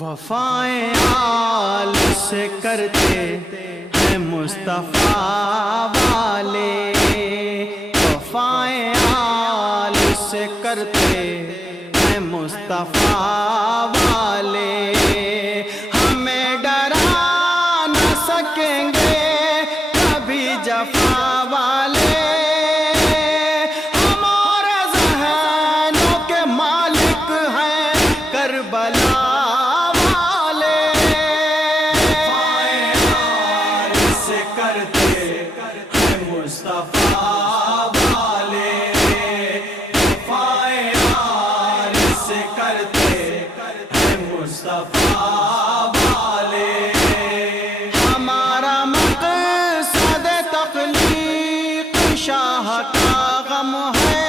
وفائیں آل سے کرتے ہیں مصطفیٰ والے، وفائیں آل سے کرتے ہیں مصطفیٰ والے، ہمیں ڈرا نہ سکیں گے کبھی جفا والے، ہمارے ذہنوں کے مالک ہیں کربلا والے، وفائیں آل سے کرتے ہیں مصطفیٰ والے، وفائیں آل سے کرتے ہیں مصطفیٰ والے، ہمارا مقصد تخلیق شاہ کا غم ہے،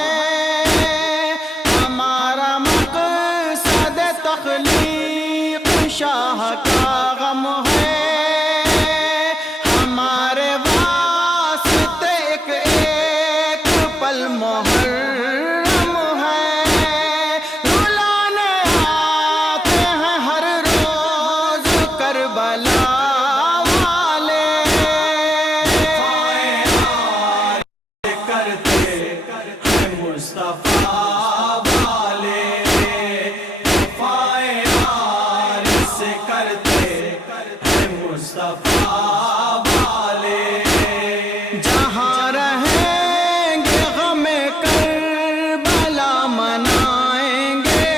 ہمارا مقصد تخلیق شاہ کا غم ہے، ہمارے واسطے ایک ایک پل محرم ہے، رلانے آتے ہیں ہر روز کربلا والے، وفائیں آل سے کرتے ہیں مصطفیٰ والے، وفائیں آل سے کرتے ہیں مصطفیٰ والے، جہاں رہیں گے غم کربلا منائیں گے،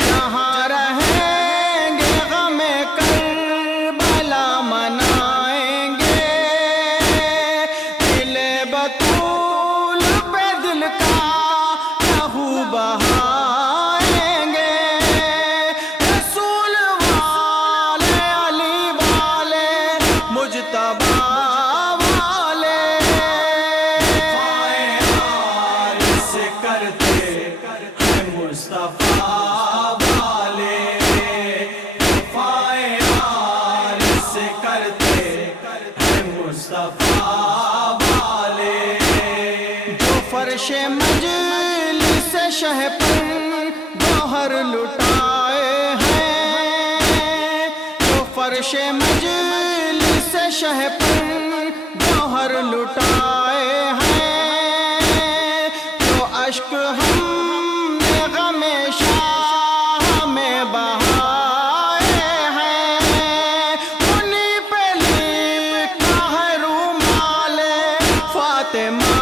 جہاں رہیں گے غم کربلا منائیں گے، دل بطول پہ دل کا لہو بہائیں گے، رسول والے علی والے مجتبی والے، وفائیں آل سے کرتے ہیں مصطفیٰ والے، وفائیں آل سے کرتے ہیں مصطفیٰ والے، جو فرش مجلس شہ پر گوہر لٹائے ہیں، جو فرش مجلس شہ پر گوہر لٹائے ہیں، جو اشک ہم نے غم شاہ میں بہائے ہیں، انہی پہ لکھا ہے رومال فاطمہ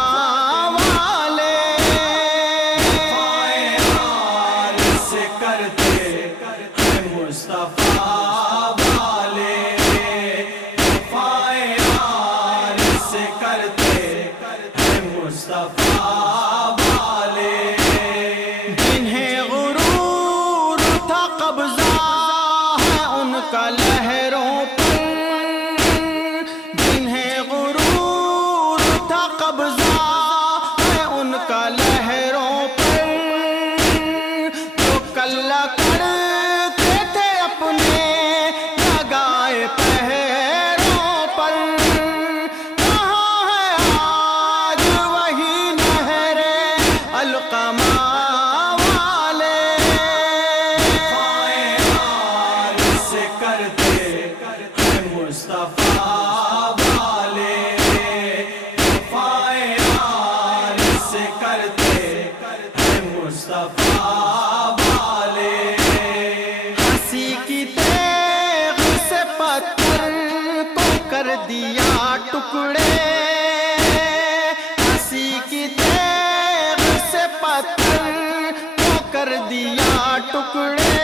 والے، وفائیں آل سے کرتے ہیں مصطفیٰ والے، وفائیں آل سے کرتے ہیں مصطفیٰ والے، جنہیں غرور تھا قبضہ ہے ان کا لہروں پر، جنہیں غرور تھا قبضہ ہے ان کا لہروں پر، جو کلہ کرتے تھے اپنے لگائے پہروں پر، کہاں ہے آج وہی نہر القمہ والے، وفائیں آل سے کرتے ہیں مصطفیٰ والے، وفائیں آل سے کرتے ہیں مصطفیٰ والے، ہنسی کی تیغ سے پتھر کو کر دیا ٹکڑے، ہنسی کی تیغ سے پتھر کو کر دیا ٹکڑے،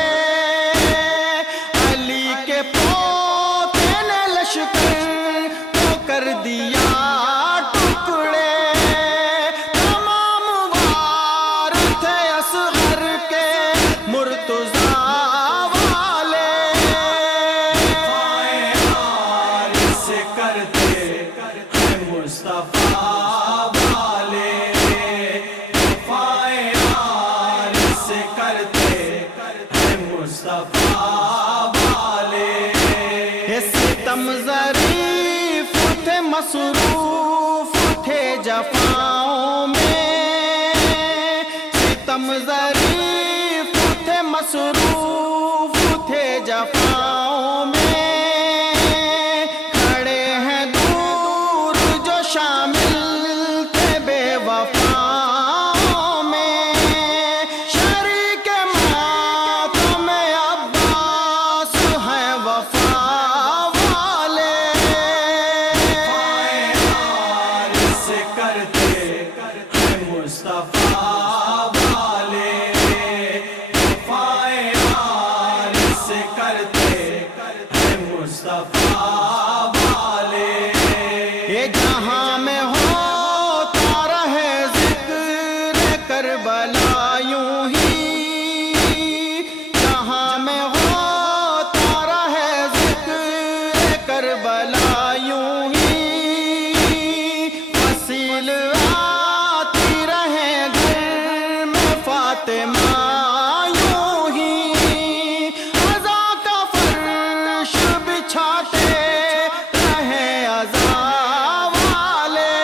علی کے پوتے نے لشکر کو کر دیا ٹکڑے، تمام وار تھے اصغر کے مرتضیٰ والے، وفائیں آل سے کرتے ہیں مصطفیٰ والے، وفائیں آل سے کرتے ہیں مصطفیٰ والے، وفائے عارض کرتے ہیں مصطفیٰ والے۔ یہ جہاں میں ہوتا رہے ذکر کربلا یوں ہی، جہاں میں ہوتا رہے ذکر کربلا یوں ہی، فصیل آتی رہے گھر میں فاطمہ یوں ہی، عزا کا فرش بچھاتے رہے عزا والے۔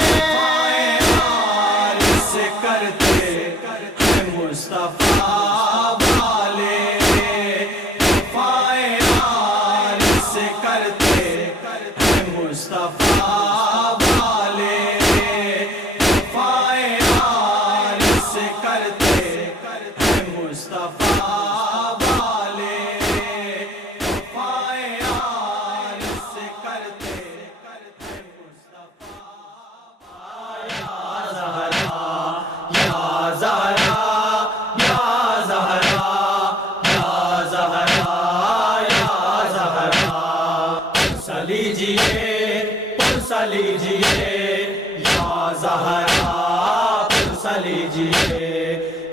وفائے عارض کرتے ہیں مصطفیٰ والے، وفائے عارض کرتے ہیں مصطفیٰ والے، وفائے عارض کرتے ہیں مصطفیٰ والے، وفائے عارض کرتے ہیں مصطفیٰ۔ یا زہرا یا زہرا یا زہرا یا زہرا، پرسہ لیجئے پرسہ لیجئے یا زہرا، پرسہ لیجئے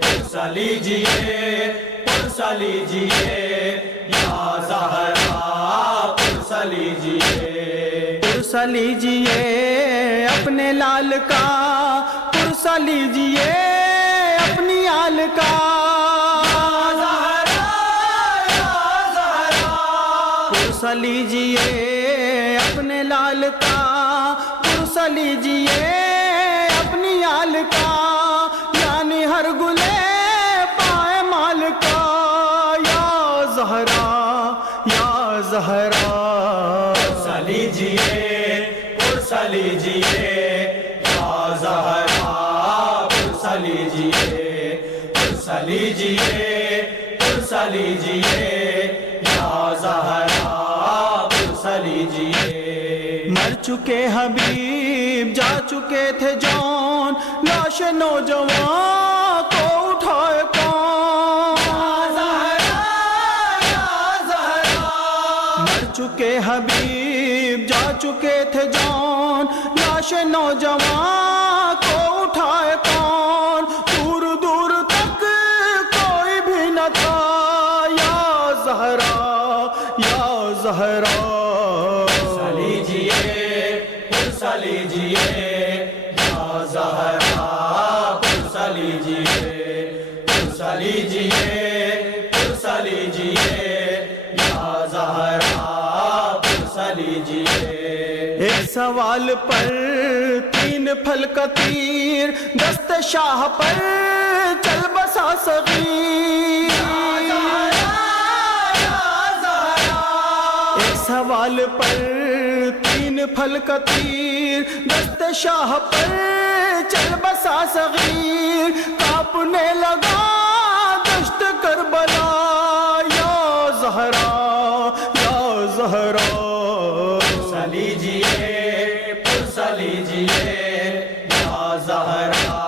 پرسہ لیجئے پرسہ لیجئے یا زہرا، پرسہ لیجئے۔ پرسہ لیجئے اپنے لال کا، پرسہ لیجئے اپنی آل کا، پرسہ لیجئے اپنے لال کا، پرسہ لیجئے اپنی آل کا، یعنی ہر گلے پائے مال کا، یا زہرا یا زہرا۔ پرسہ لیجئے پرسہ لیجئے یا زہرا، پرسہ لیجئے پرسہ لیجئے پرسہ لیجئے یا زہرا، پرسہ لیجئے۔ مر چکے حبیب جا چکے تھے جان، لاش نوجوان کو اٹھائے کون؟ مر چکے حبیب جا چکے تھے جان، لاش نوجوان کو اٹھائے کون؟ دور دور تک کوئی بھی نہ تھا، یا زہرا یا زہرا۔ پرسہ لیجئے پرسہ لیجئے یا زہرا، پرسہ لیجئے پرسہ لیجئے پرسہ لیجئے یا زہرا، پرسہ لیجئے۔ ایک سوال پر تین پھل کا تیر، دست شاہ پر چل بسا صغیر۔ ایک سوال پر تین پھل کا تیر، دست شاہ پر چل بسا صغیر، کانپنے لگا دشت کربلا، یا زہرا یا زہرا۔ پرسہ لیجئے پرسہ لیجئے یا زہرا،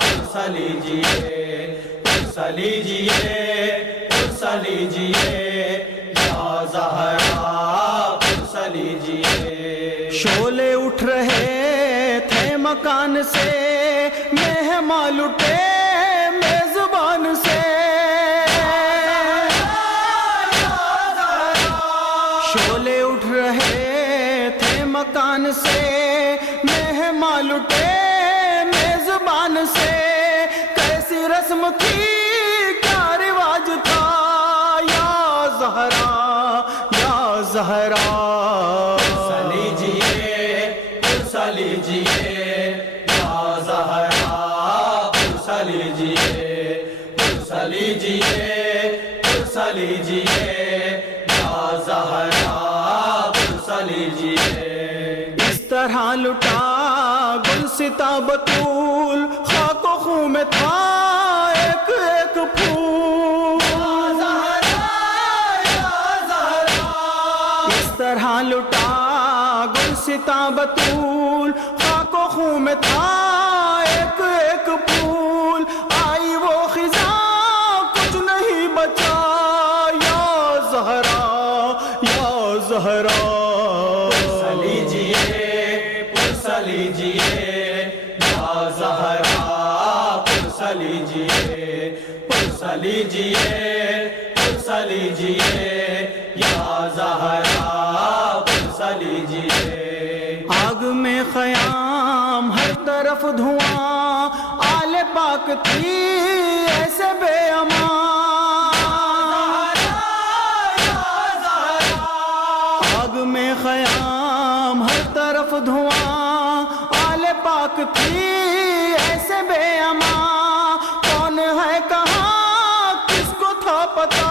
پرسہ لیجئے پرسہ لیجئے پرسہ لیجئے یا زہرا، پرسہ لیجئے۔ شعلے اٹھ رہے تھے مکان سے، مہمان لٹے میزبان سے، شعلے اٹھ رہے تھے مکان سے، مہمان لٹے میزبان سے، کیسی رسم تھی کیا رواج تھا، یا زہرا یا زہرا۔ پرسہ لیجئے پرسہ لیجئے یا زہرا، پرسہ لیجئے پرسہ لیجئے پرسہ لیجئے یا زہرا، پرسہ لیجئے۔ اس طرح لٹا گلستاں بطول، خاک و خون میں تھا ایک ایک پھول، اس طرح لٹا گلستاں بطول، خاک و خون میں تھا لیجئے پرسہ لیجئے پرسہ لیجئے یا زہرا پرسہ لیجئے آگ میں خیام ہر طرف دھواں آل پاک تھی ایسے بے امان آگ میں خیام ہر طرف دھواں آل پاک تھی ایسے بے امان کون ہے کہاں کس کو تھا پتا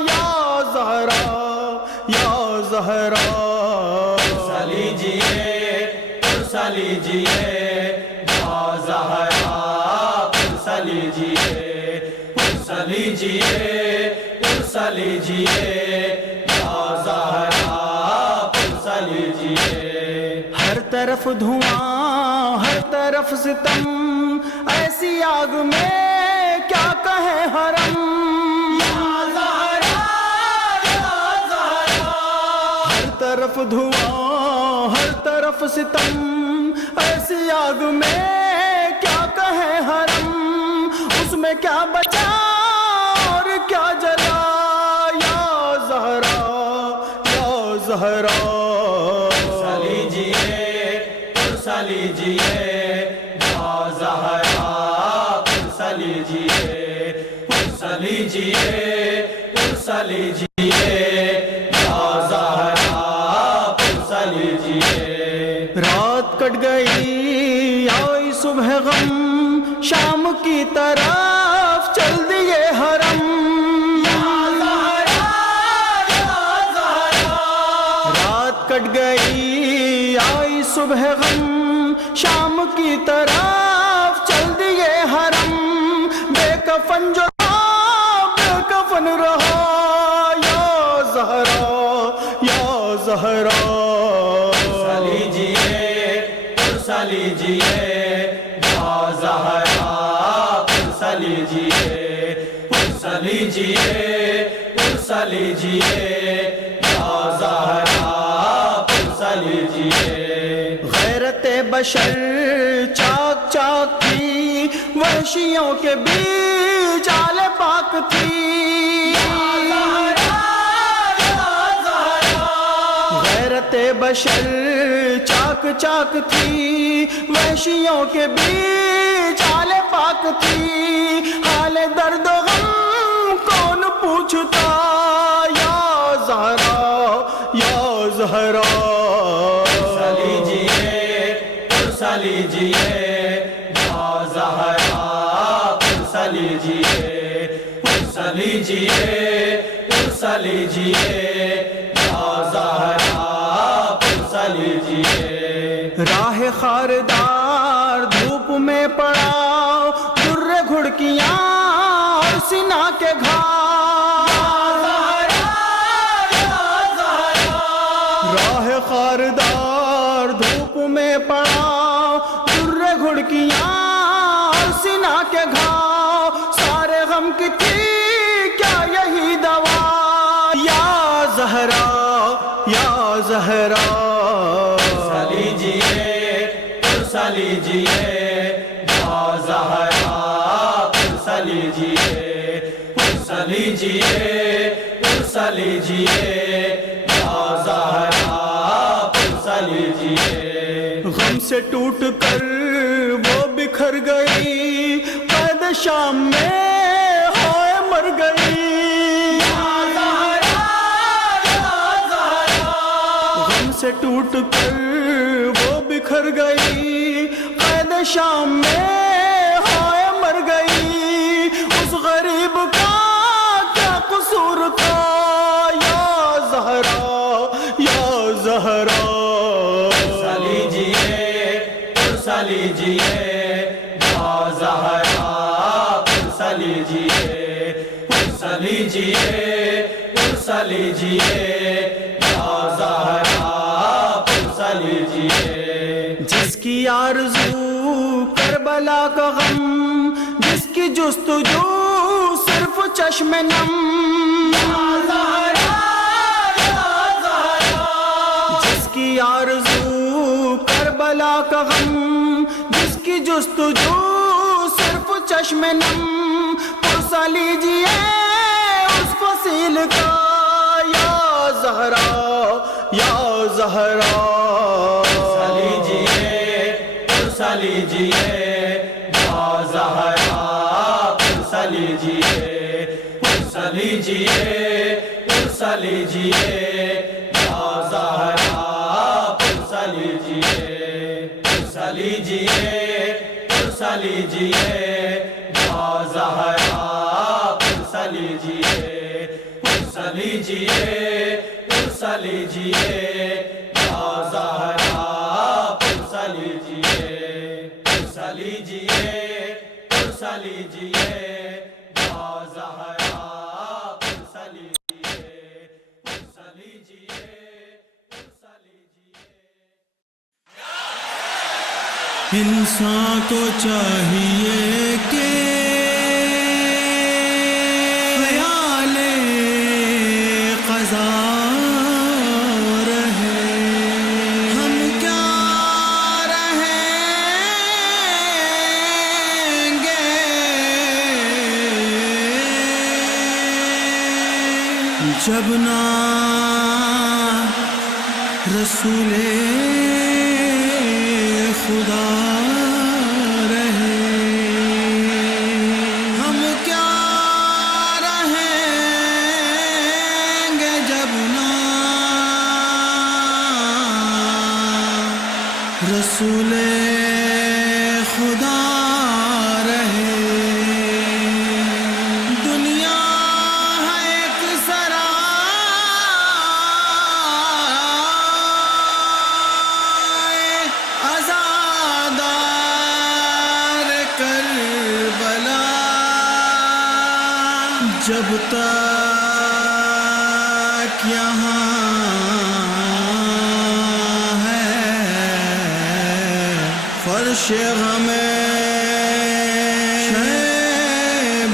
یا زہرا یا زہرا پرسہ لیجئے پرسہ لیجئے یا زہرا پرسہ لیجئے پرسہ لیجئے پرسہ لیجئے یا زہرا پرسہ لیجئے ہر طرف دھواں ہر طرف ستم ایسی آگ میں کیا کہیں حرم ہر طرف دھواں ہر طرف ستم ایسی آگ میں کیا کہیں حرم اس میں کیا بچا اور کیا جلا یا زہرا یا زہرا پرسہ لیجئے پرسہ لیجئے یا زہرا پرسہ لیجئے پرسہ لیجئے پرسہ لیجئے یا زہرا پرسہ لیجئے رات کٹ گئی آئی صبح غم شام کی طرف چل دیے حرم رات کٹ گئی آئی صبح غم شام کی طرف چل دیے حرم بے کفن جو بے کفن رہا یا زہرا یا زہرا پرسہ لیجئے پرسہ لیجئے یا زہرا پرسہ لیجئے پرسہ لیجئے پرسہ لیجئے یا زہرا پرسہ لیجئے غیرت بشر چاک چاک تھی وحشیوں کے بیچ آل پاک تھی غیرت بشر چاک چاک تھی وحشیوں کے بیچ آل پاک تھی حال درد و غم کون پوچھتا یا زہرا یا زہرا پرسہ لیجئے پرسہ لیجئے یا زہرا پرسہ لیجئے پرسہ لیجئے پرسہ لیجئے یا زہرا پرسہ لیجئے راہ خاردار دھوپ میں پڑا در گھڑکیاں اور سینا کے گھاؤ راہ خاردار دھوپ میں پڑا در گھڑکیاں اور سینا کے گھاؤ سارے غم کی تھی کیا یہی دوا یا زہرا یا زہرا پرسہ لیجئے پرسہ لیجئے یا زہرا پرسہ لیجئے پرسہ لیجئے پرسہ لیجئے یا زہرا پرسہ لیجئے غم سے ٹوٹ کر وہ بکھر گئی قید شام میں ہوئے مر گئی غم سے ٹوٹ کر وہ بکھر گئی قید شام میں ہوئے مر گئی اس غریب کا کیا قصور تھا یا زہرا یا زہرا پرسہ لیجئے پرسہ لیجئے یا زہرا پرسہ لیجئے پرسہ لیجئے پرسہ لیجئے یا زہرا پرسہ لیجئے جس کی آرزو کربلا کا غم جس کی جستجو صرف چشم نم جس کی آرزو کربلا کا غم جس کی جستجو صرف چشم چشم نم پرسہ لیجئے اس فصیل کا یا زہرا یا زہرا پرسہ لیجئے یا زہرا پرسہ لیجئے پرسہ لیجئے پرسہ لیجئے یا زہرا پرسہ لیجئے پرسہ لیجئے پرسہ لیجئے یا زہرا پرسہ لیجئے پرسہ لیجئے پرسہ لیجئے یا زہرا پرسہ لیجئے پرسہ لیجئے پرسہ لیجئے یا زہرا پرسہ لیجئے پرسہ لیجئے پرسہ لیجئے. انسان کو چاہیے کہ خیال قضا رہے ہم کیا رہیں گے جب نہ رسول خدا رہے ہم کیا رہیں گے جب نہ رسول خدا رہے دنیا ہے ایک سرائے عزادار کربلا جب تک یہاں ہے فرش غم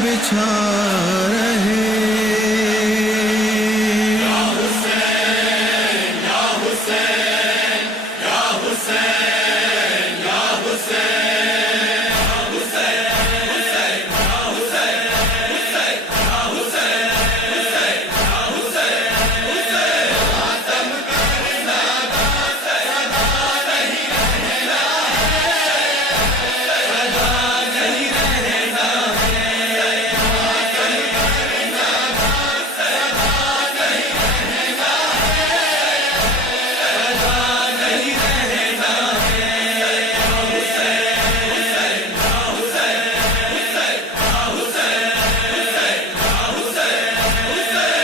بچھا رہے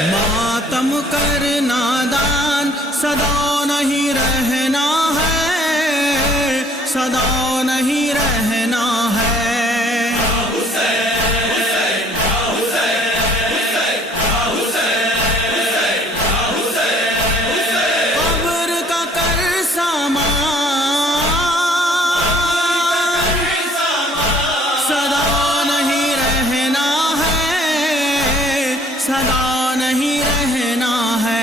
ماتم کر نادان صدا نہیں رہنا ہے صدا نہیں رہنا ہے قبر کا کر سامان صدا نہیں رہنا ہے صدا نہیں رہنا ہے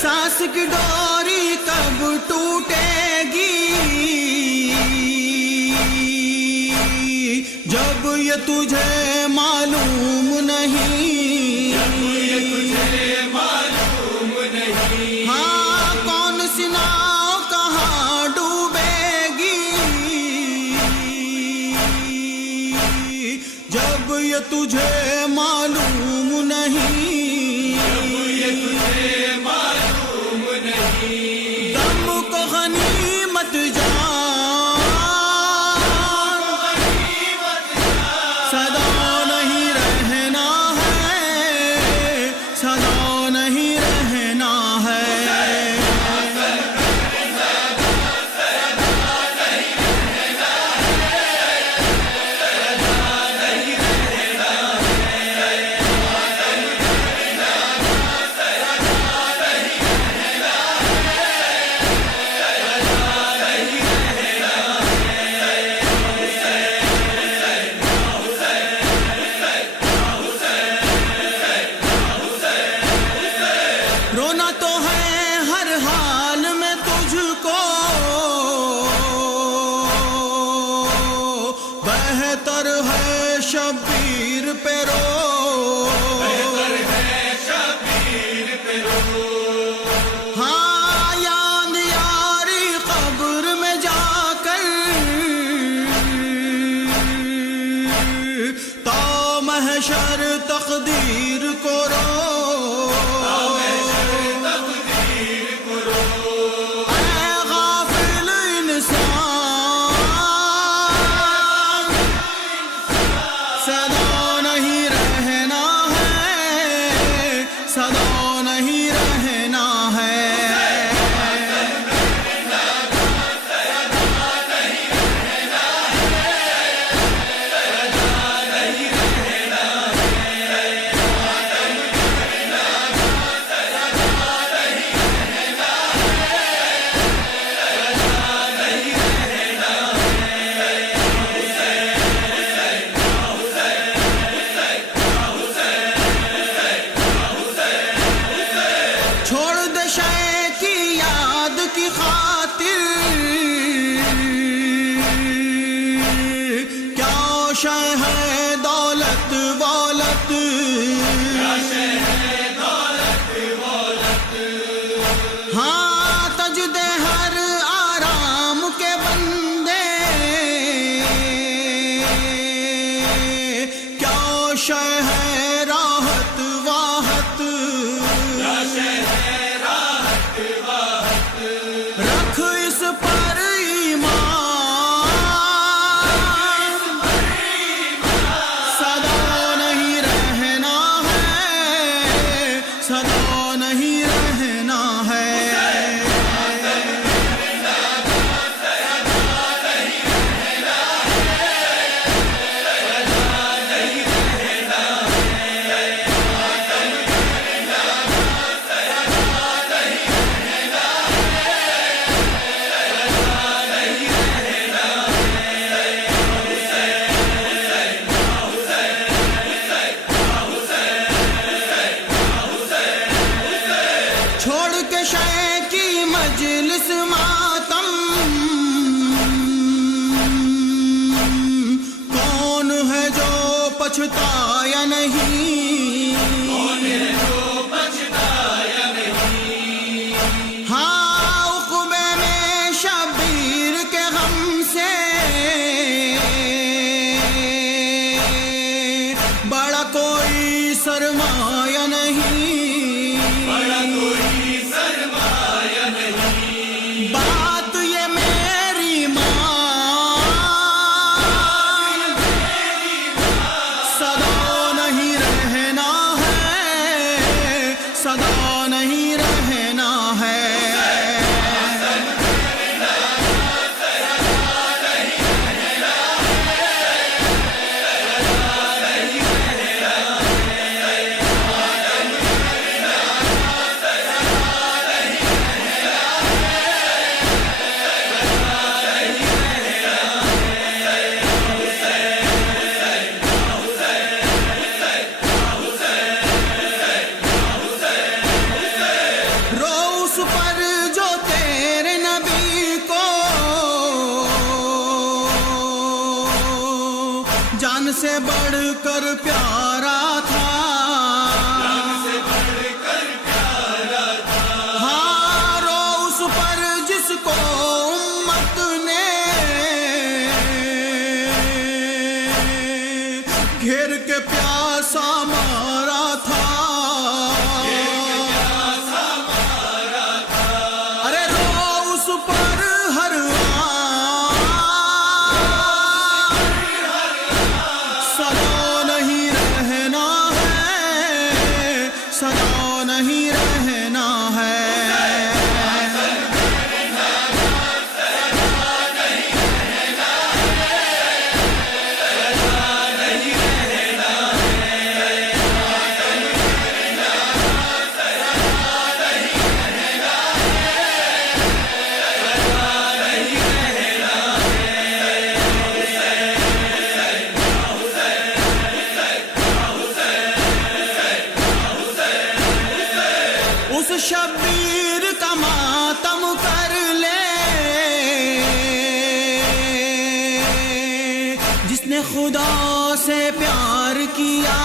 سانس کی ڈوری کب ٹوٹے گی جب یہ تجھے معلوم نہیں ہاں کون سی ناؤ کہاں ڈوبے گی جب یہ تجھے معلوم نہیں دم کو غنیمت جان صدا نہیں رہنا ہے صدا نہیں رہنا ہے بہتر ہے شبیر پہ رو، بہتر ہے شبیر پہ رو، ہاں یاد یاری قبر میں جا کر تا محشر تقدیر کو رو، شے ہے دولت والت، ہاں تجد ہر آرام کے بندے، کیا شے ہے راحت واحت، رکھ اس پر مجلس ماتم کون ہے جو پچھتایا نہیں، ہاں عقبے میں شبیر کے غم سے بڑا کوئی سرمایہ نہیں، بات یہ میری ماں صدا نہیں رہنا ہے، صدا نہیں رہنا ہے، پر جو تیرے نبی کو جان سے بڑھ کر پیارا تھا، ہاں رو اس پر جس کو امت نے گھیر کے پیاسا مارا تھا، پر ہر صدا نہیں رہنا ہے، صدا نہیں رہنا ہے، اس شبیر کا ماتم کر لے جس نے خود خدا سے پیار کیا،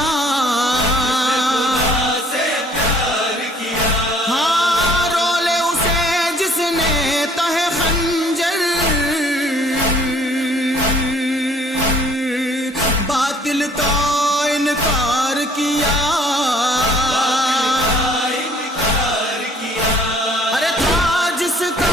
ہاں رولے اسے جس نے تہ خنجر، باطل کا انکار کیا، ارے تھا جس کا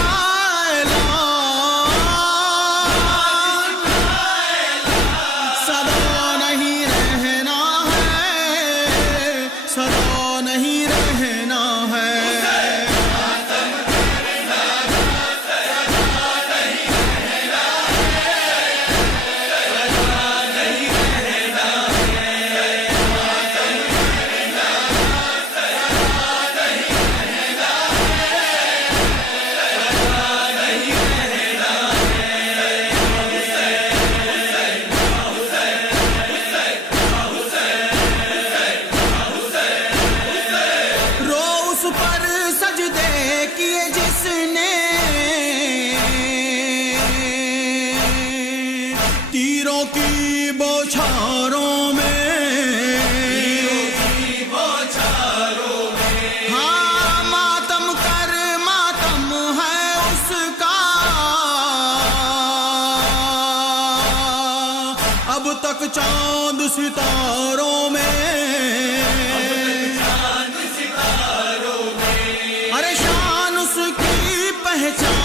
تیروں کی بوچھاروں میں، ہاں ماتم کر ماتم ہے اس کا، اب تک چاند ستاروں میں، ارے شان اس کی پہچان،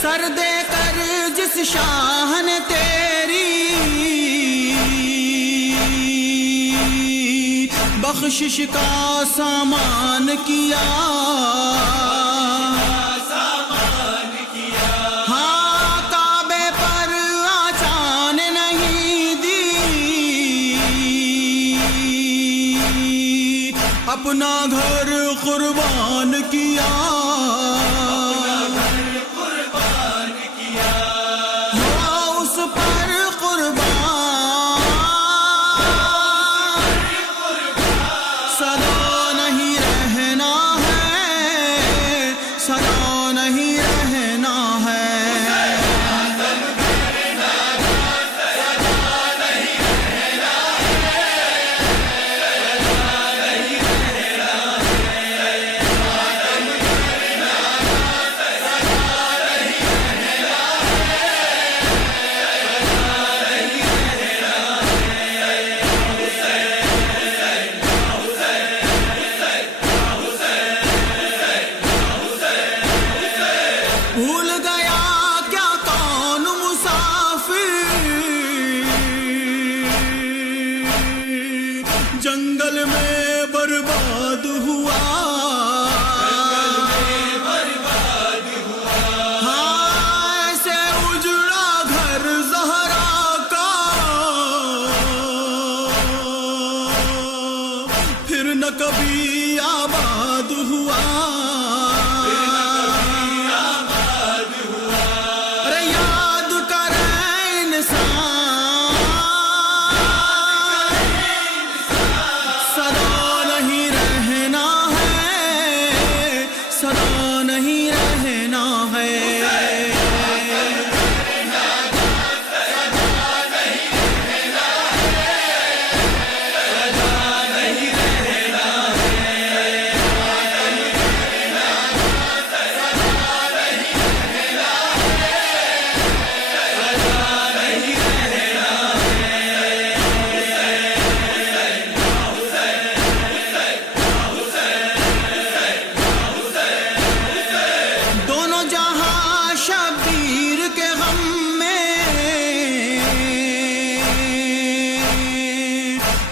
سر دے کر جس شاہ نے تیری بخشش کا سامان کیا، ہاں کعبے پر آچان نہیں دی، اپنا گھر قربان کیا، اس پر قربان صدا نہیں رہنا ہے، صدا نہیں رہنا ہے، بھول گیا کیا کون مسافر جنگل میں برباد ہوا، ہاں ایسے اجڑا گھر زہرا کا، پھر نہ کبھی آباد ہوا،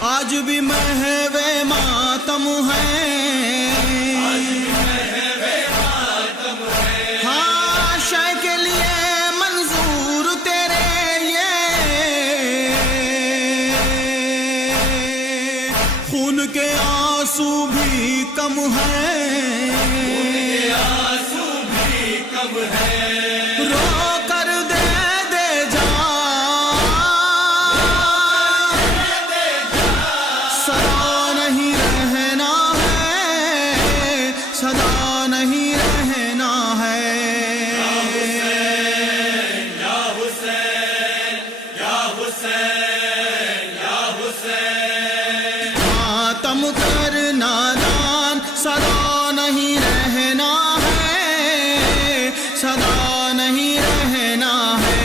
آج بھی محو ماتم ہے، صدا نہیں رہنا ہے. ماتم کر نادان صدا نہیں رہنا ہے, صدا نہیں رہنا ہے.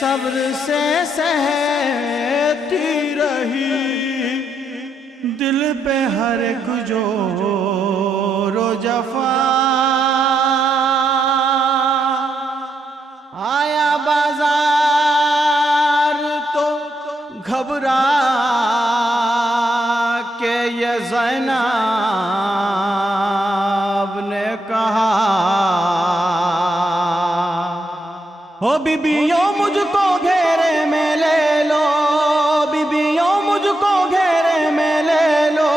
صبر سے سہتی رہی دل پہ ہر ایک جور و جفا. آیا بازار تو گھبرا کے یہ زینب نے کہا, او بیبیوں مجھ کو گھیرے میں لے لو, بیبیوں مجھ کو گھیرے میں لے لو,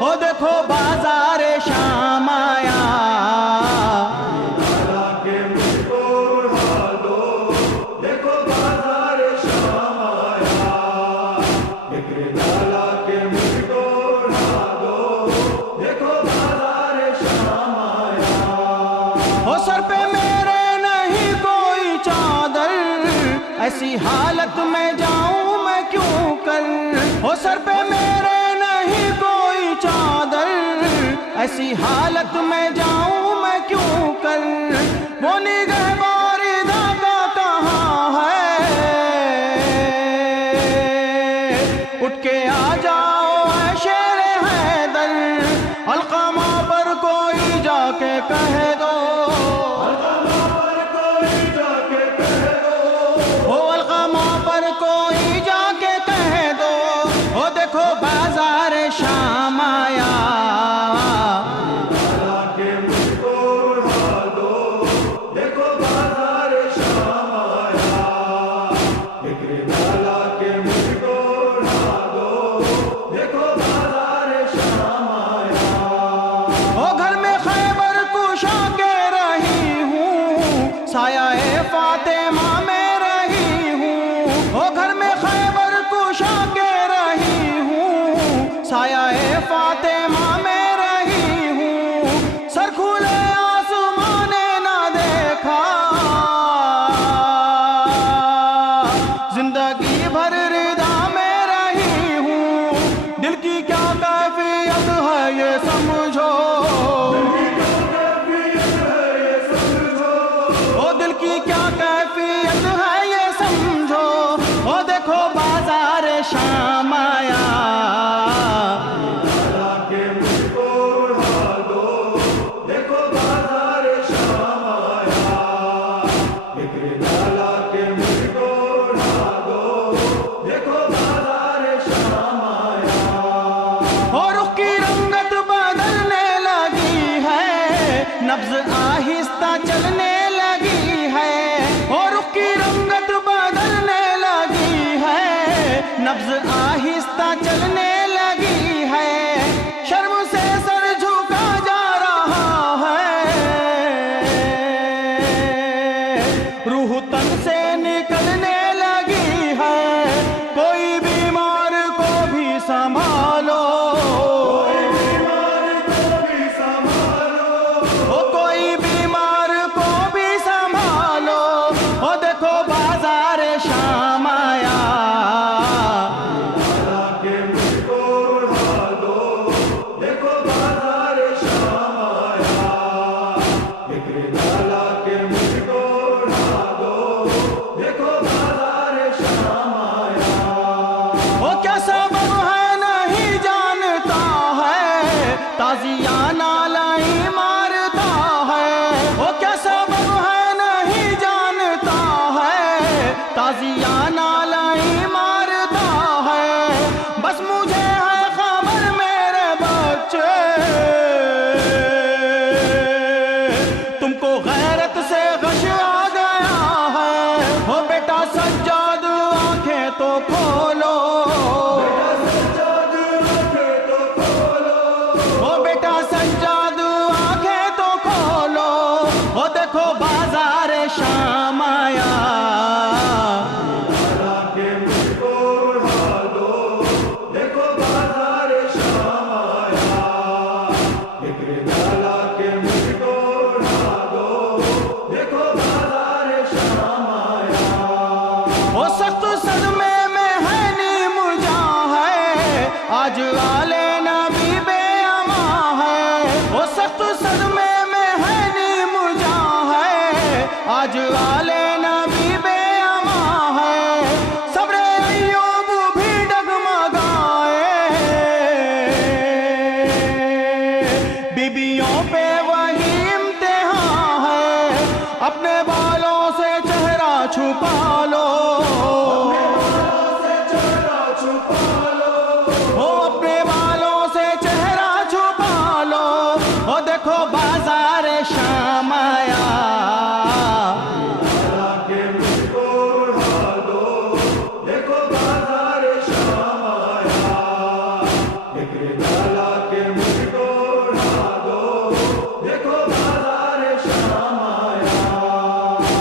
او دیکھو بازار شام آیا. کہ مجھ کو اڑا دو, دیکھو بازار شام آیا. ڈالا کہ مجھ کو اڑا دو, دیکھو بازار شام آیا. او سر پہ میرے چادر, ایسی حالت میں جاؤں میں کیوں کر. ہو سر پہ میرے نہیں کوئی چادر, ایسی حالت میں جاؤں میں کیوں کر. وہ نگہبان دھاگا کہاں ہے, اٹھ کے آ جاؤ اے شیر حیدر. علقمہ پر کوئی جا کے کہہ دو, کوئی جا کے کہہ دو, او دیکھو بازار شام آیا. کہ مجھ کو اڑا دو, دیکھو بازار شام آیا. ڈالا کہ مجھ کو اڑا دو, دیکھو بازار شام آیا. او گھر میں خیبر کشا کے رہی ہوں, سایہ فاطمہ میں سایہ فاطمہ میں رہی ہوں. سر کھلے آسمان نے نہ دیکھا, زندگی بھر رضا میں رہی ہوں. دل کی کیا کیفیت ہے یہ سمجھو, او دل کی کیا کیفیت ہے یہ سمجھو. او دیکھو بازار شام آیا. نبض آہستہ چلنے لگی ہے, اور رخ کی رنگت بدلنے لگی ہے. نبض آہستہ چلنے لگی ہے, شرم سے سر جھکا جا رہا ہے. روح تن سے نکلنے لگی ہے, کوئی بیمار کو بھی سنبھالو, شام آیا. کہ مجھ کو اڑا دو, دیکھو بازار شام آیا. ڈالا کہ مجھ کو اڑا دو, دیکھو بازار شام آیا. تازیانہ لائی مارتا ہے، بس مجھے ہے خبر میرے بچے، تم کو غیرت سے غش آ گیا ہے، ہو بیٹا سجاد آنکھیں تو کھولو، ہو بیٹا سجاد آنکھیں تو کھولو، ہو دیکھو بازار شام آیا، وہ سخت صدمے میں ہے نیم جاں ہے، آج آلے نبی بے امان ہے، وہ سخت صدمے میں ہے نیم جاں ہے، آج آلے نبی بے امان ہے، صبر ایوب بھی ڈگمگائے، بیویوں پہ وہی امتحان ہے، اپنے بالوں سے چہرہ چھپا لو، ہو اپنے بالوں سے چہرہ چھپا لو، ہو دیکھو بازار شام آیا،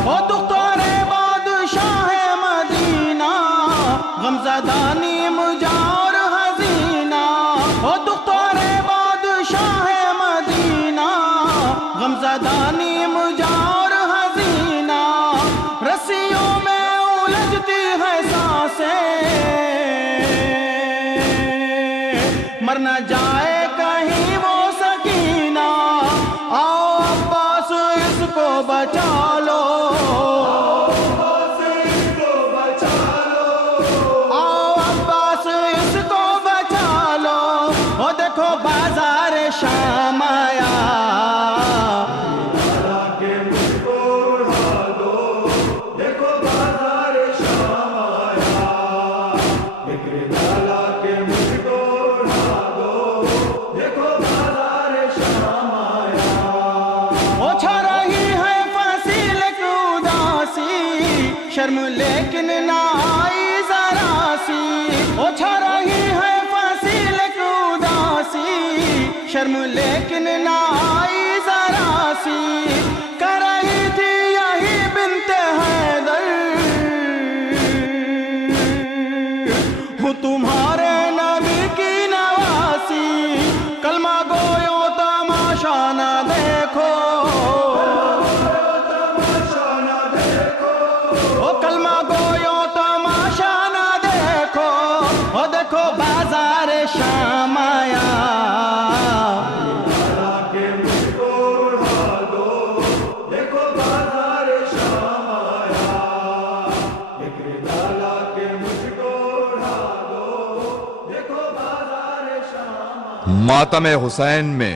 ہو دختر بادشاہ مدینہ، غمزدہ نیم جاں اور حزینہ، ہو دختر بادشاہ مدینہ، غمزدہ نیم جاں اور حزینہ، رسیوں میں الجھتی ہے سانسیں، مر نہ جائے کہیں وہ سکینہ، آؤ عباس اس کو بچا لو، آؤ عباس اس کو بچا لو، وہ دیکھو بازار شام آیا، چھا رہی ہے فصیل کی اداسی، شرم لیکن نہ آئی ذرا سی، او چھا رہی ہے فصیل کی اداسی، شرم لیکن نہ آئی ذرا سی، کر رہی تھی یہی بنت حیدر، ہوں تمہارے نبی کی نواسی، کلمہ گویوں تماشا نہ دیکھو، او کلمہ گویوں تماشا نہ دیکھو، او دیکھو بازار شام آیا، ماتم حسین میں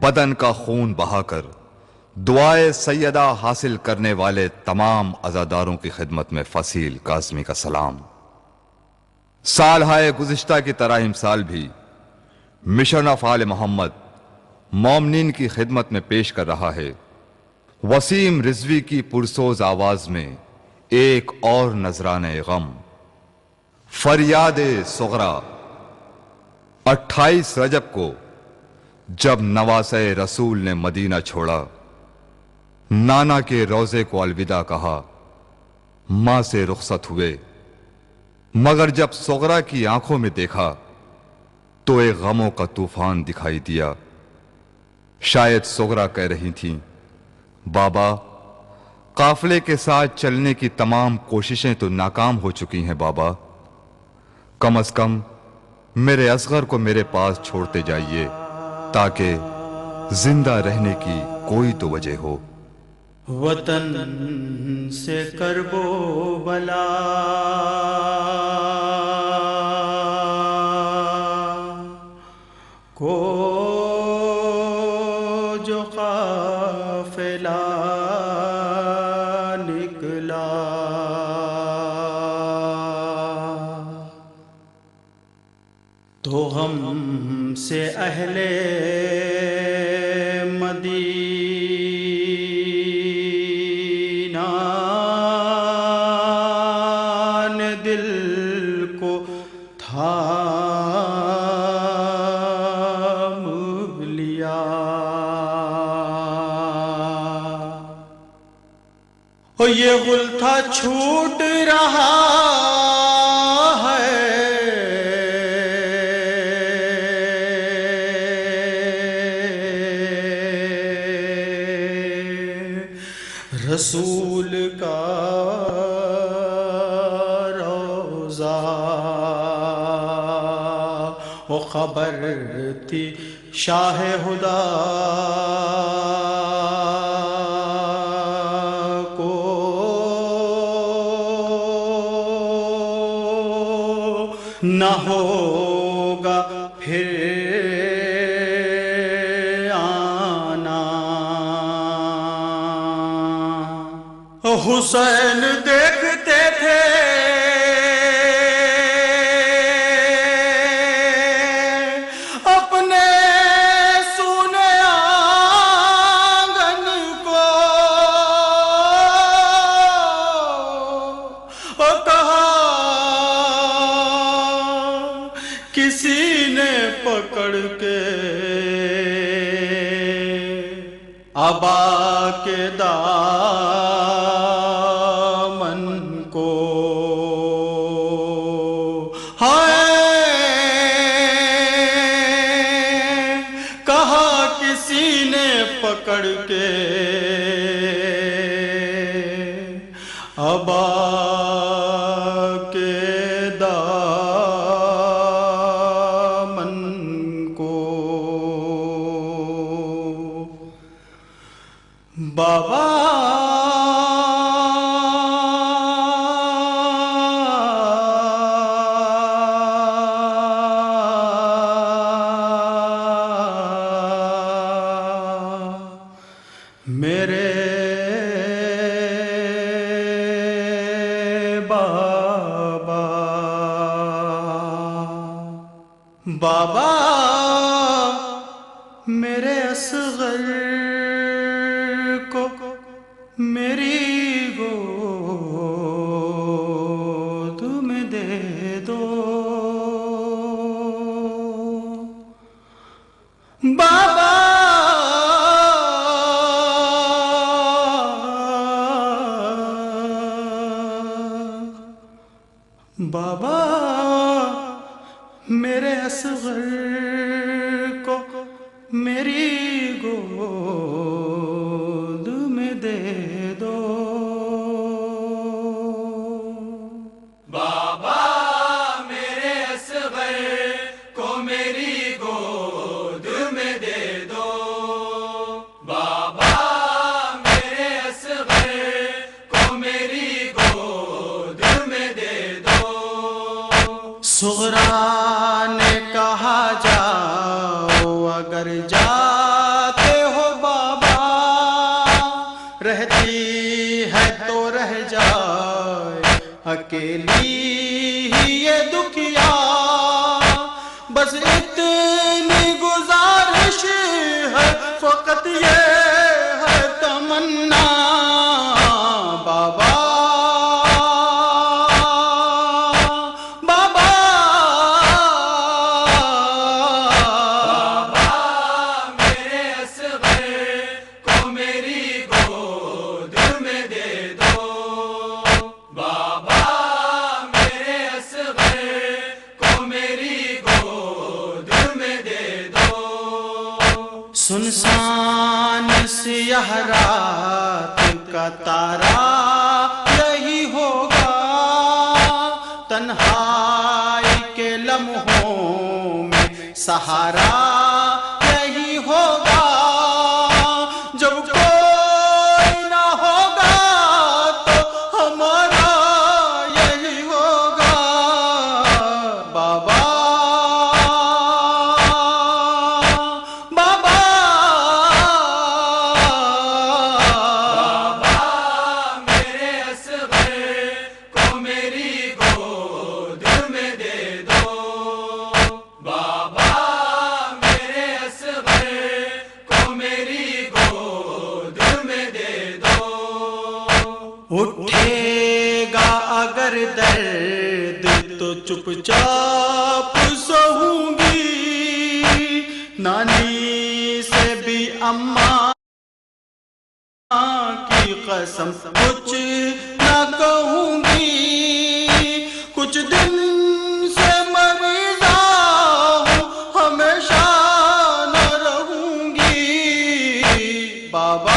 بدن کا خون بہا کر دعائے سیدہ حاصل کرنے والے تمام عزاداروں کی خدمت میں فصیل کاظمی کا سلام۔ سالہائے گزشتہ کی طرح امسال بھی مشن آف آل محمد مومنین کی خدمت میں پیش کر رہا ہے وسیم رضوی کی پرسوز آواز میں ایک اور نذرانے غم، فریاد صغرا۔ 28 رجب کو جب نواسے رسول نے مدینہ چھوڑا، نانا کے روزے کو الوداع کہا، ماں سے رخصت ہوئے، مگر جب صغرا کی آنکھوں میں دیکھا تو ایک غموں کا طوفان دکھائی دیا۔ شاید صغرا کہہ رہی تھیں، بابا قافلے کے ساتھ چلنے کی تمام کوششیں تو ناکام ہو چکی ہیں بابا، کم از کم میرے اصغر کو میرے پاس چھوڑتے جائیے تاکہ زندہ رہنے کی کوئی تو وجہ ہو۔ وطن سے کرب و بلا کو جو قافلہ نکلا، بلا تو غم سے اہل مدینہ نے دل کو تھام لیا. اور یہ غل تھا چھوٹ رہا ہے رسول کا روضہ. وہ خبر تھی شاہ خدا کو نہ ہوگا پھر آنا. حسین دیکھتے تھے اپنے سونے آنگن کو اور کہا کسی نے پکڑ کے ابا کے دامن کو. ہائے کہا کسی نے پکڑ کے ابا کے دامن کو. بابا میرے بابا بابا میرے اصغر کو میری گود میں دے دو. بابا بابا میرے اصغر کو میری گود میں دے دو. بابا میرے اصغر کو میری گود میں دے دو. بابا میرے اصغر کو میری گود میں دے دو. صغرا نے کہا جاؤ اگر جاتے ہو بابا رہتی ہے تو رہ جائے اکیلی ہی یہ دکھیا. بس اتنی گزارش ہے فقط یہ ہے تمنا. بابا سنسان سیاہ رات کا تارا یہی ہوگا. تنہائی کے لمحوں میں سہارا یہی ہوگا. جب کوئی نہ ہوگا تو ہمارا یہی ہوگا. بابا کا اگر درد تو چپ چاپ سہوں گی، نانی سے بھی اماں کی قسم کچھ نہ کہوں گی، کچھ دن سے مریضہ ہوں ہمیشہ نہ رہوں گی، بابا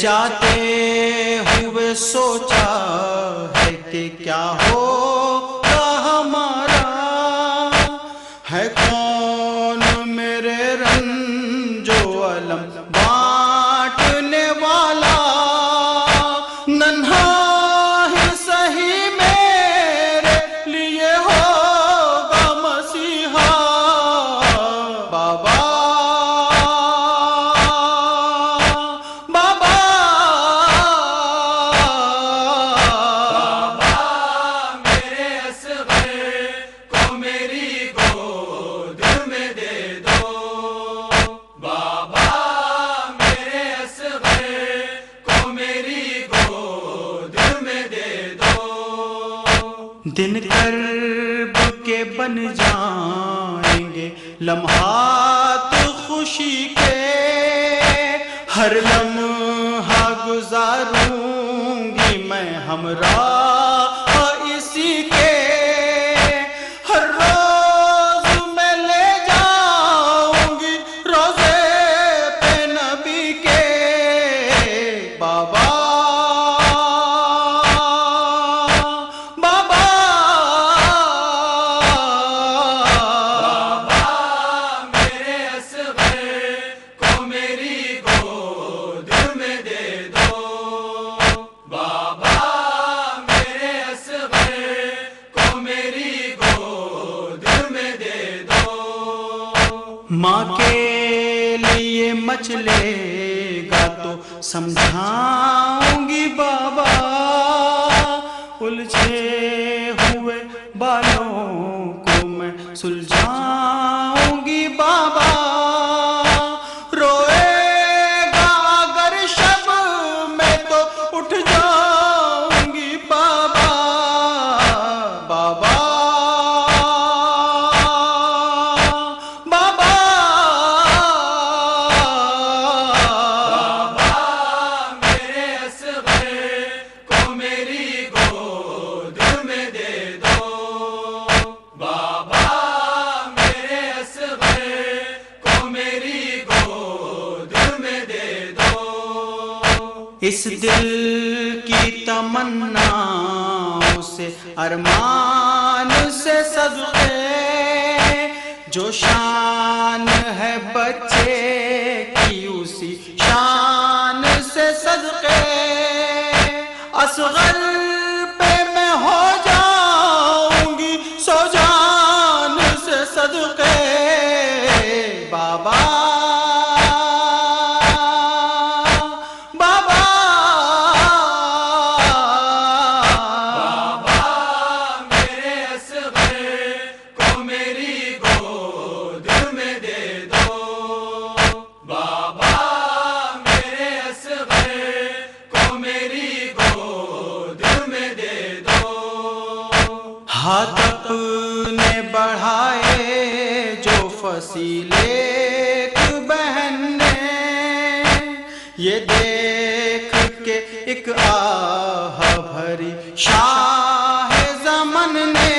جاتے ہوئے سوچا ہے کہ کیا ہوگا ہمارا، ہے کون میرے رنج و الم بانٹنے والا، ننھا ہی سہی میرے لیے ہوگا مسیحا، بابا دن کرب کے بن جائیں گے لمحات خوشی کے، ہر لمحہ گزاروں گی میں ہمراہ اسی کے، ہر روز میں لے جاؤں گی روزے پہ نبی کے، بابا ماں کے لیے مچ لے گا تو سمجھاؤں گی بابا، الجھے ہوئے بالوں کو میں سلجھاؤں گی بابا، روئے گا اگر شب میں تو اٹھ جاؤں گی بابا، بابا اس دل کی تمناؤں سے ارمان سے صدقے، جو شان ہے بچے کی اسی شان سے صدقے، اصغر پہ میں ہو جاؤں گی سو جان سے صدقے، بابا ہاتھ اپنے بڑھائے جو فصیلے ایک بہن نے، یہ دیکھ کے ایک آہ بھری شاہ زمن نے،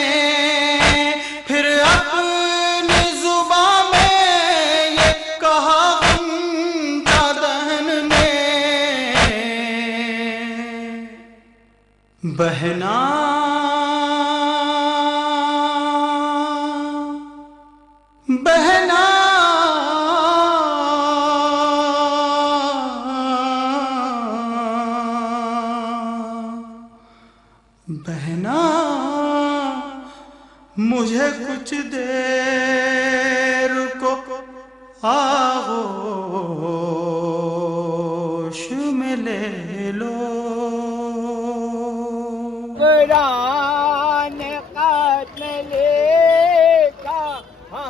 پھر اپنی زبان میں یہ کہا غنچہ دہن نے، بہنا بہنا بہنا مجھے کچھ دیر کو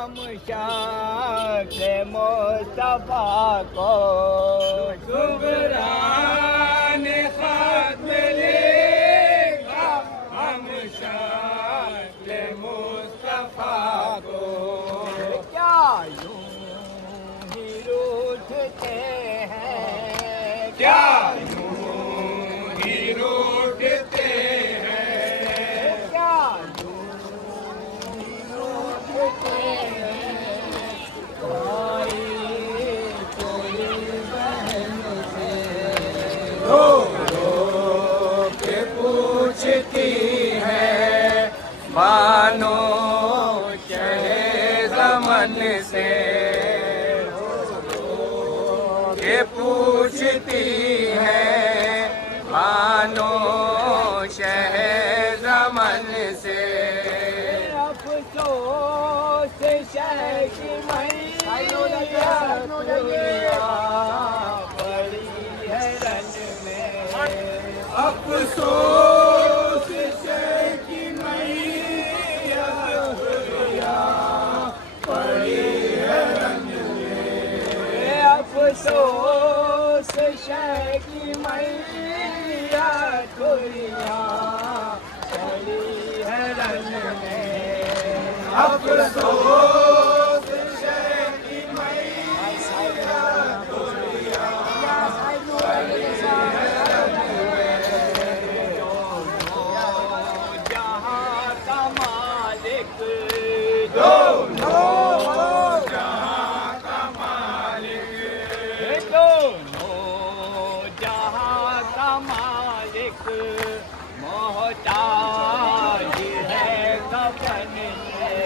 ہم شکل مصطفیٰ کو سبران خط لکھا ہم شکل مصطفیٰ کو کیا یوں ہی روٹھتے ہیں کیا یوں ہی روٹتے ہیں کیا یوں ہی روٹھتے ہیں بھائی کوئی بہن سے رو رو کے پوچھتی ہے مانو شہ زمن سے کہ پوچھتی ہے مانو شہ زمن سے افسوس شہ کی میاں بڑی ہے رن میں افسوس شہ کی میاں پڑی ہے رنگ میں افسوس شہ کی میاں دنیا بڑی ہے رن میں افسوس شہ کی میاں جہاں کا مالک دونوں جہاں کا مالک دونوں جہاں کا مالک محتاج ہے کفن سے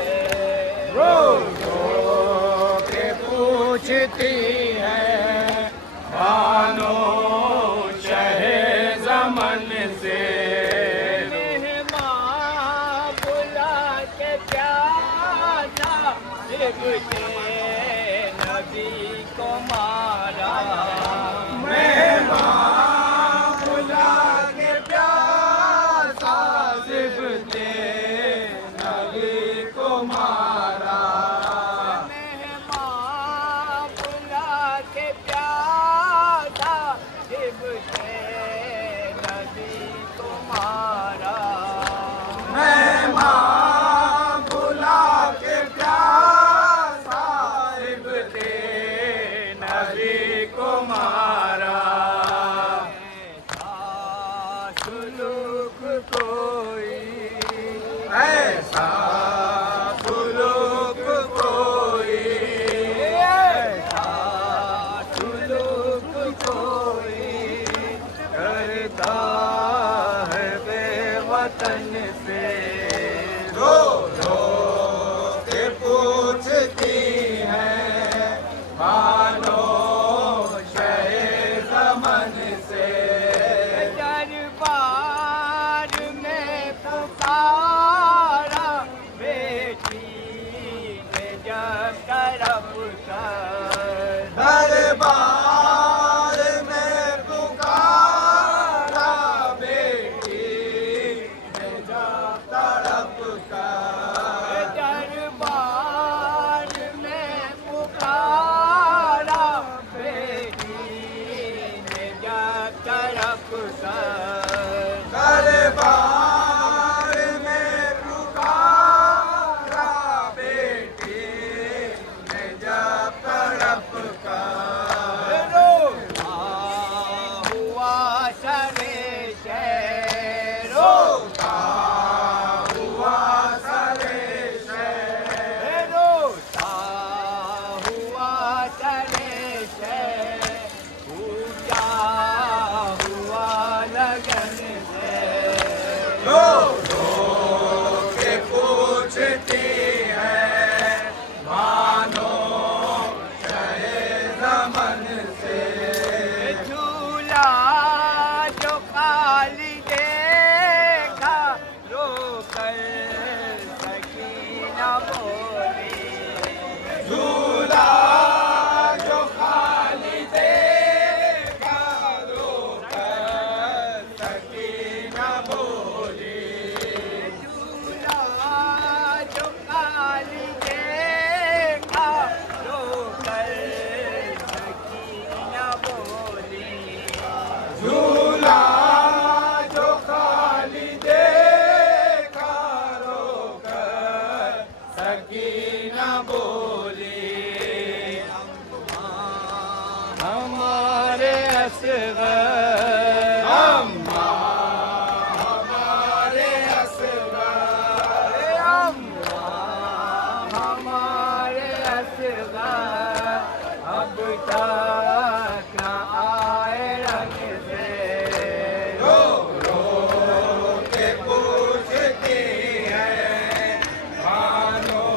رو رو کے پوچھتی ہے بانو شہ زمن سے مہمان بلا کے پیارا لبتے نبی کو مارا مہمان بلا کے پیاسا زبتے نبی کو مارا مہمان بلا کے پیارا لبتے نبی کو مارا مہمان بلا کے پیاسا زبتے نبی کو مارا اصغر اب تک نہ آئے رنگ سے رو رو کے پوچھتی ہے بانو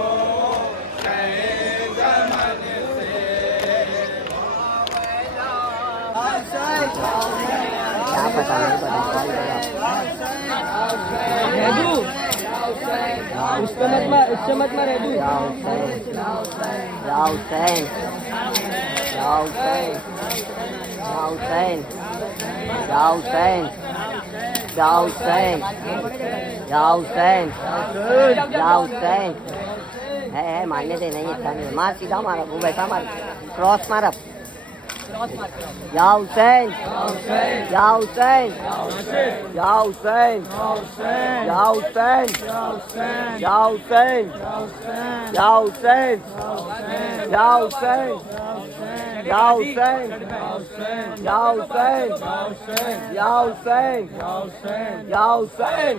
شہ زمن سے اس مت مار ماننے دے نہیں اتنا نہیں مار سیدھا مارا وہ ویسا مار کراس مارا یا حسین یا حسین یا حسین یا حسین یا حسین یا حسین یا حسین یا حسین یا حسین یا حسین یا حسین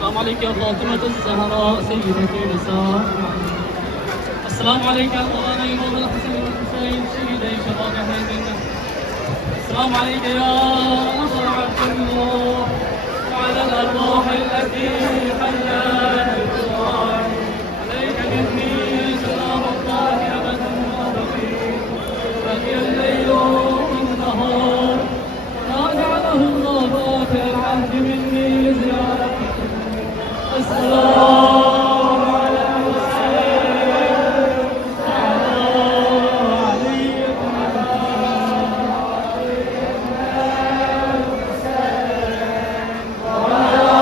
السلام عليك يا فاطمة الزهراء سيدة النساء. السلام عليك يا مولانا إمام الحسن والحسين سيدي شباب هذه. السلام عليك يا نصر عبد الله وعلى الأرواح التي حلت بالقرآن. عليك مني سلام الله أبدا ما بقيت بقي الليل والنهار ما جعله الله في العهد مني زيارة. السلام على الحسين وعلى علي سيدي ومولاي بن فضل العباس النبي والرحمن.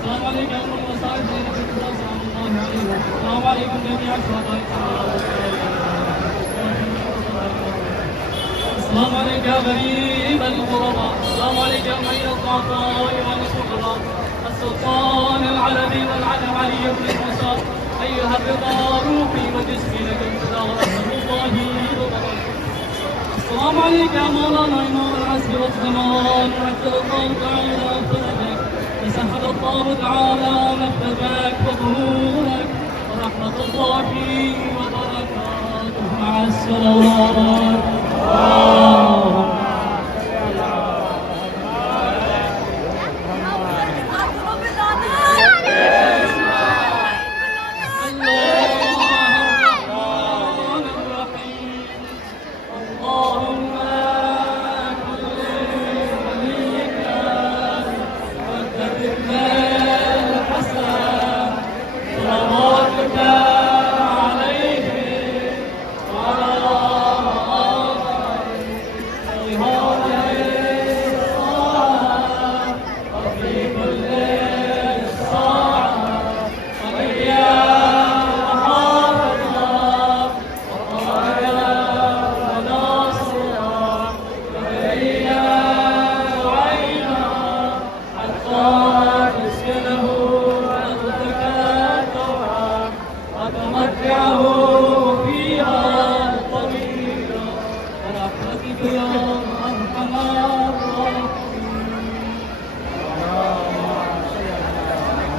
السلام عليك يا ابو المصائب زينب بنت الله سلام الله عليك. السلام عليكم جميعا شهداء السلام عليك يا غريب الغرباء. السلام عليك يا معين الضعفاء والفقراء. السلطان العلوي والعلم علي بن موسى. ايها الرضا روحي وجسمي لك ابتداء ورحمه الله وبركاته. السلام عليك يا مولانا امام العصر والزمان. حتى الله تعالى فرجك وسهل الله تعالى مكتبك وظهورك ورحمة الله وبركاته مع الصلوات.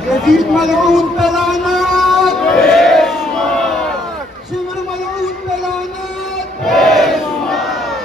يزيد ملعون